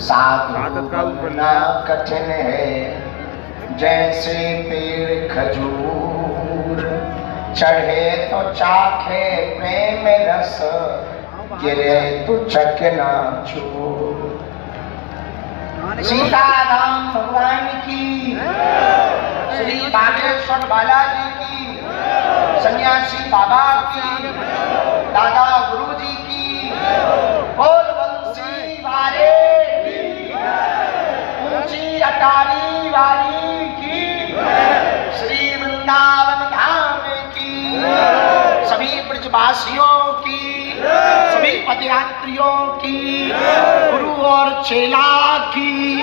साधु बनना कठिन है, जैसे पेड़ खजूर, चढ़े तो चाखे प्रेम रस, गिरे तो चकना चूर। सीताराम भगवान की, श्री बागेश्वर बालाजी की, सन्यासी बाबा की, दादा गुरु जी की, बोल बंसी वाले की, ऊंची अटारी वाली की, श्री वृंदावन धाम की, सभी ब्रजवासियों की, सभी पदयात्रियों की, गुरु और चेला की,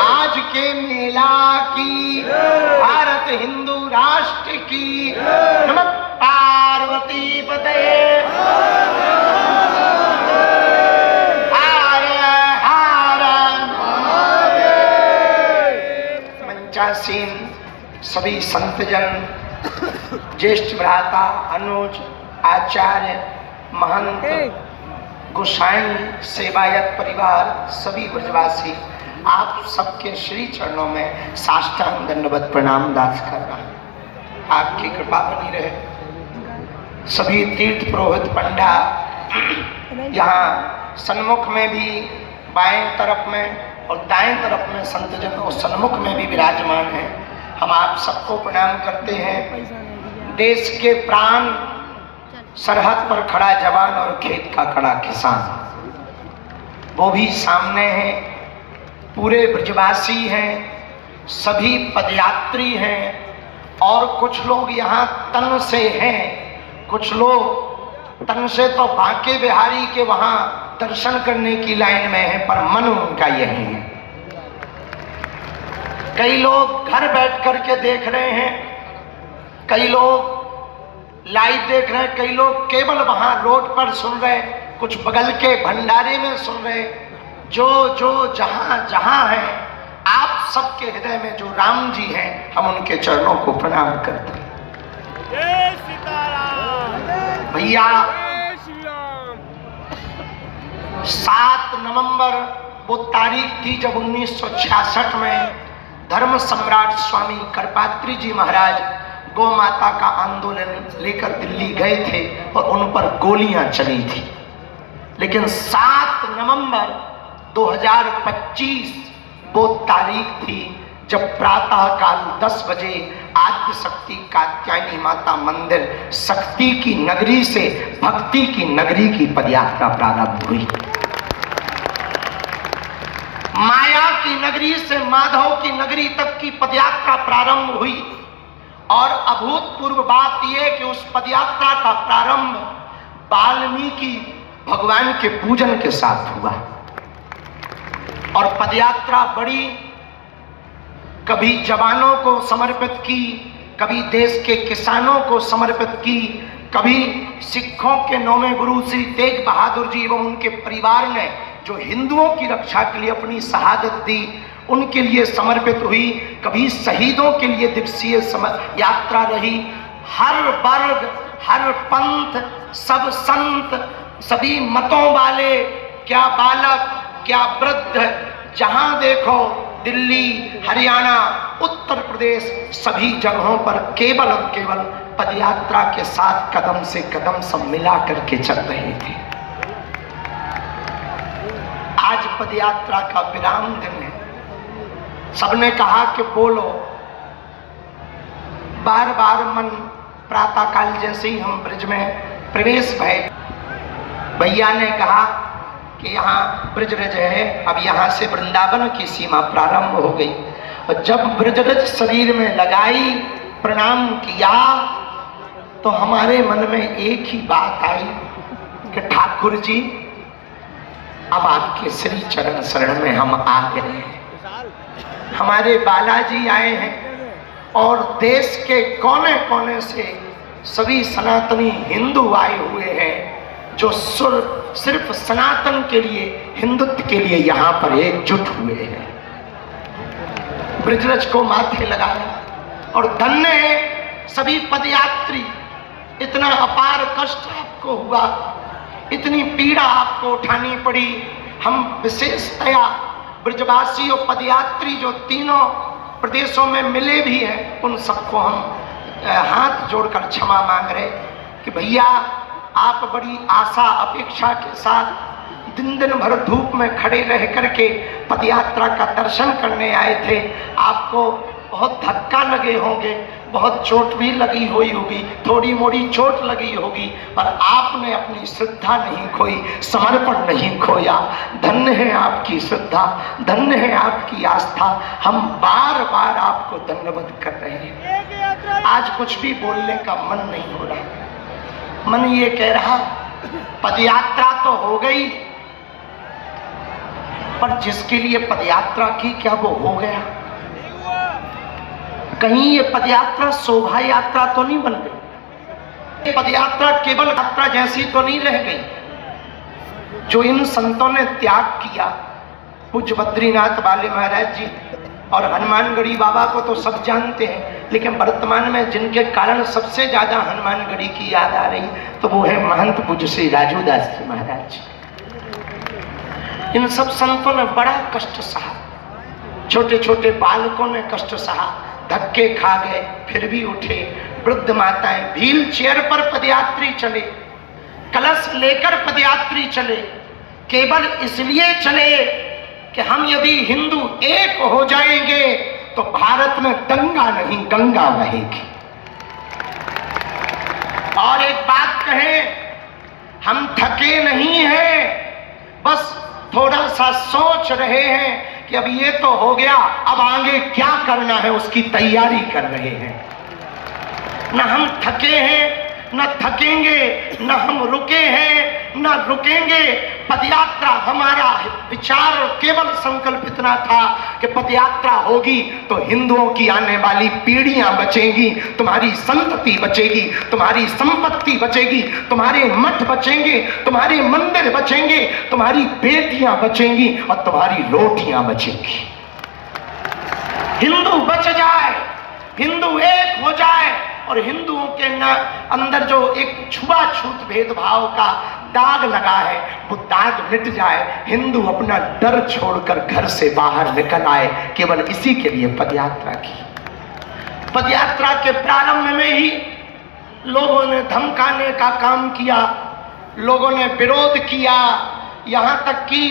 आज के मेला की, भारत हिंदू राष्ट्र की, नमः पार्वती पते, हर हर मंचासीन सभी संतजन, ज्येष्ठ भ्राता, अनुज, आचार्य, महंत, गोसाई, सेवायत परिवार, सभी ब्रजवासी, आप सबके श्री चरणों में साष्टांग दंडवत प्रणाम दास कर रहा हूं। आपकी कृपा बनी रहे। सभी तीर्थ पुरोहित पंडा यहाँ सन्मुख में भी, बाएं तरफ में और दाएं तरफ में संतजन और सन्मुख में भी विराजमान हैं। हम आप सबको प्रणाम करते हैं। देश के प्राण, सरहद पर खड़ा जवान और खेत का खड़ा किसान, वो भी सामने हैं। पूरे ब्रजवासी हैं, सभी पदयात्री हैं, और कुछ लोग यहाँ तन से हैं। कुछ लोग तन से तो बांके बिहारी के वहाँ दर्शन करने की लाइन में है, पर मन उनका यही है। कई लोग घर बैठ करके देख रहे हैं, कई लोग लाइव देख रहे हैं, कई लोग केवल वहां रोड पर सुन रहे, कुछ बगल के भंडारे में सुन रहे। जो जो जहां जहां है, आप सबके हृदय में जो राम जी हैं, हम उनके चरणों को प्रणाम करते हैं। जय सीताराम। भैया, जय श्री राम। 7 नवंबर वो तारीख थी जब 1966 में धर्म सम्राट स्वामी करपात्री जी महाराज गौ माता का आंदोलन लेकर दिल्ली गए थे और उन पर गोलियां चली थी। लेकिन 7 नवंबर 2025 वो तारीख थी जब प्रातः काल 10 बजे आद्य शक्ति कात्यायनी माता मंदिर, शक्ति की नगरी से भक्ति की नगरी की पदयात्रा प्रारंभ हुई। माया की नगरी से माधव की नगरी तक की पदयात्रा प्रारंभ हुई। और अभूतपूर्व बात यह कि उस पदयात्रा का प्रारंभ वाल्मीकि भगवान के पूजन के साथ हुआ। और पदयात्रा बड़ी, कभी जवानों को समर्पित की, कभी देश के किसानों को समर्पित की, कभी सिखों के 9वें गुरु श्री तेग बहादुर जी एवं उनके परिवार ने जो हिंदुओं की रक्षा के लिए अपनी शहादत दी, उनके लिए समर्पित हुई। कभी शहीदों के लिए दिवसीय यात्रा रही। हर वर्ग, हर पंथ, सब संत, सभी मतों वाले, क्या बालक, क्या वृद्ध, जहां देखो दिल्ली, हरियाणा, उत्तर प्रदेश, सभी जगहों पर केवल और केवल पदयात्रा के साथ कदम से कदम सब मिला करके चल रहे थे। आज पदयात्रा का विराम दिन है। सबने कहा कि बोलो, बार बार मन प्रातः काल जैसे ही हम ब्रिज में प्रवेश भये, भैया ने कहा कि यहाँ ब्रजरज है, अब यहाँ से वृंदावन की सीमा प्रारंभ हो गई। और जब ब्रजरज शरीर में लगाई, प्रणाम किया, तो हमारे मन में एक ही बात आई कि ठाकुर जी, अब आपके श्री चरण शरण में हम आ गए हैं। हमारे बालाजी आए हैं और देश के कोने कोने से सभी सनातनी हिंदू आए हुए हैं, जो सिर्फ सनातन के लिए, हिंदुत्व के लिए यहाँ पर एकजुट हुए हैं। ब्रजरज को माथे लगाया और धन्य है सभी पदयात्री। इतना अपार कष्ट आपको हुआ, इतनी पीड़ा आपको उठानी पड़ी। हम विशेषतया ब्रजवासी और पदयात्री जो तीनों प्रदेशों में मिले भी हैं, उन सबको हम हाथ जोड़कर क्षमा मांग रहे कि भैया आप बड़ी आशा अपेक्षा के साथ दिन दिन भर धूप में खड़े रह करके पदयात्रा का दर्शन करने आए थे। आपको बहुत धक्का लगे होंगे, बहुत चोट भी लगी हुई होगी, थोड़ी मोड़ी चोट लगी होगी, पर आपने अपनी श्रद्धा नहीं खोई, समर्पण नहीं खोया। धन्य है आपकी श्रद्धा, धन्य है आपकी आस्था। हम बार बार आपको धन्यवाद कर रहे हैं। आज कुछ भी बोलने का मन नहीं हो रहा। मन ये कह रहा पदयात्रा तो हो गई, पर जिसके लिए पदयात्रा की क्या वो हो गया? कहीं ये पदयात्रा शोभा यात्रा तो नहीं बन गई? पदयात्रा केवल यात्रा जैसी तो नहीं रह गई? जो इन संतों ने त्याग किया, पूज्य बद्रीनाथ वाले महाराज जी और हनुमानगढ़ी बाबा को तो सब जानते हैं, लेकिन वर्तमान में जिनके कारण सबसे ज्यादा हनुमानगढ़ी की याद आ रही तो वो है महंत पूज्य श्री राजूदास जी महाराज। इन सब संतों ने बड़ा कष्ट सहा, छोटे छोटे बालकों ने कष्ट सहा, धक्के खा गए फिर भी उठे। वृद्ध माताएं व्हील चेयर पर पदयात्री चले, कलश लेकर पदयात्री चले, केवल इसलिए चले कि हम यदि हिंदू एक हो जाएंगे तो भारत में दंगा नहीं गंगा बहेगी। और एक बात कहें, हम थके नहीं हैं, बस थोड़ा सा सोच रहे हैं कि अब ये तो हो गया, अब आगे क्या करना है उसकी तैयारी कर रहे हैं। न हम थके हैं न थकेंगे, न हम रुके हैं न रुकेंगे। पदयात्रा हमारा विचार केवल संकल्प इतना था कि पदयात्रा होगी तो हिंदुओं की आने वाली पीढ़ियां बचेंगी, तुम्हारी संतति बचेगी, तुम्हारी संपत्ति बचेगी, तुम्हारे मठ बचेंगे, तुम्हारे मंदिर बचेंगे, तुम्हारी बेटियां बचेंगी और तुम्हारी रोटियां बचेंगी। हिंदू बच जाए, हिंदू एक हो जाए और हिंदुओं के अंदर जो एक छुआछूत भेदभाव का दाग लगा है वो दाग मिट जाए, हिंदू अपना डर छोड़कर घर से बाहर निकल आए। केवल इसी के लिए पदयात्रा की। पदयात्रा के प्रारंभ में ही लोगों ने धमकाने का काम किया, लोगों ने विरोध किया, यहाँ तक कि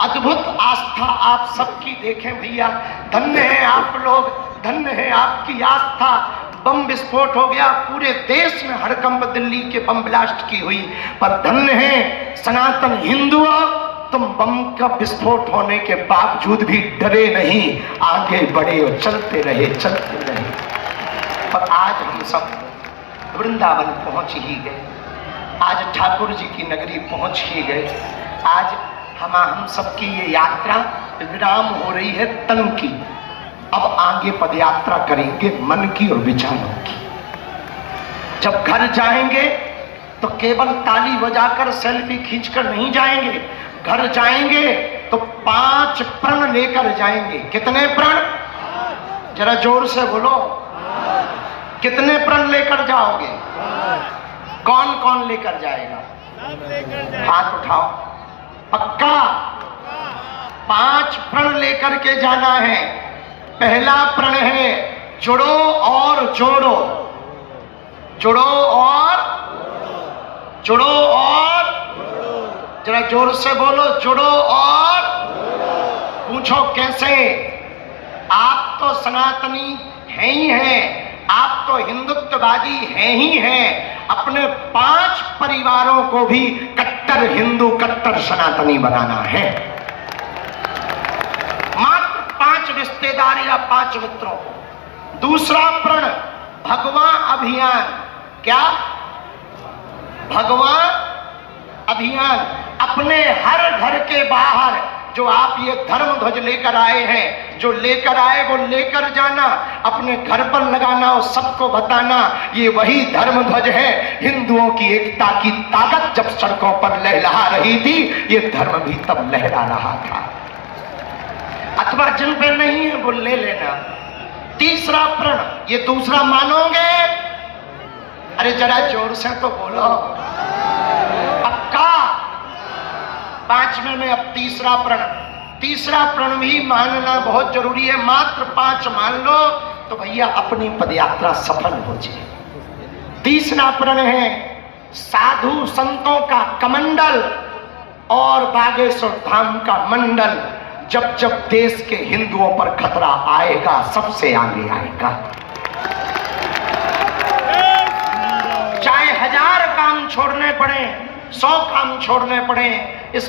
अद्भुत आस्था आप सबकी देखें भैया। धन्य है आप लोग, धन्य है आपकी आस्था। बम विस्फोट हो गया, पूरे देश में हड़कंप दिल्ली के बम ब्लास्ट की हुई, पर धन्य है सनातन हिंदुओं, तुम बम का विस्फोट होने के बावजूद भी डरे नहीं, आगे बढ़े और चलते रहे चलते रहे। पर आज हम सब वृंदावन पहुंच ही गए, आज ठाकुर जी की नगरी पहुंच ही गए। आज हम सबकी ये यात्रा विराम हो रही है तन की, अब आगे पदयात्रा करेंगे मन की और विचारों की। जब घर जाएंगे तो केवल ताली बजाकर सेल्फी खींचकर नहीं जाएंगे, घर जाएंगे तो 5 प्रण लेकर जाएंगे। कितने प्रण? जरा जोर से बोलो, कितने प्रण लेकर जाओगे? कौन कौन लेकर जाएगा? हाथ उठाओ। पक्का 5 प्रण लेकर के जाना है। पहला प्रण है जुड़ो और जोड़ो, जुड़ो और जुड़ो और जरा जोर से बोलो, जुड़ो और पूछो कैसे? आप तो सनातनी हैं ही हैं, आप तो हिंदुत्ववादी हैं ही हैं। अपने 5 परिवारों को भी कट्टर हिंदू कट्टर सनातनी बनाना है। मात्र 5 रिश्तेदार या 5 मित्रों को। दूसरा प्रण भगवा अभियान। क्या? भगवा अभियान। अपने हर घर के बाहर जो आप ये धर्म ध्वज लेकर आए हैं, जो लेकर आए वो लेकर जाना, अपने घर पर लगाना और सबको बताना ये वही धर्म ध्वज है। हिंदुओं की एकता की ताकत जब सड़कों पर लहरा रही थी, ये धर्म भी तब लहरा रहा था। अथवा जिन पे नहीं है वो ले लेना। तीसरा प्रण, ये दूसरा मानोगे? अरे जरा जोर से तो बोलो। पक्का? 5वें में अब तीसरा प्रण, तीसरा प्रण भी मानना बहुत जरूरी है। मात्र 5 मान लो तो भैया अपनी पदयात्रा सफल हो जाए। तीसरा प्रण है साधु संतों का कमंडल और बागेश्वर धाम का मंडल। जब जब देश के हिंदुओं पर खतरा आएगा सबसे आगे आएगा। चाहे 1000 काम छोड़ने पड़े, 100 काम छोड़ने पड़े, इस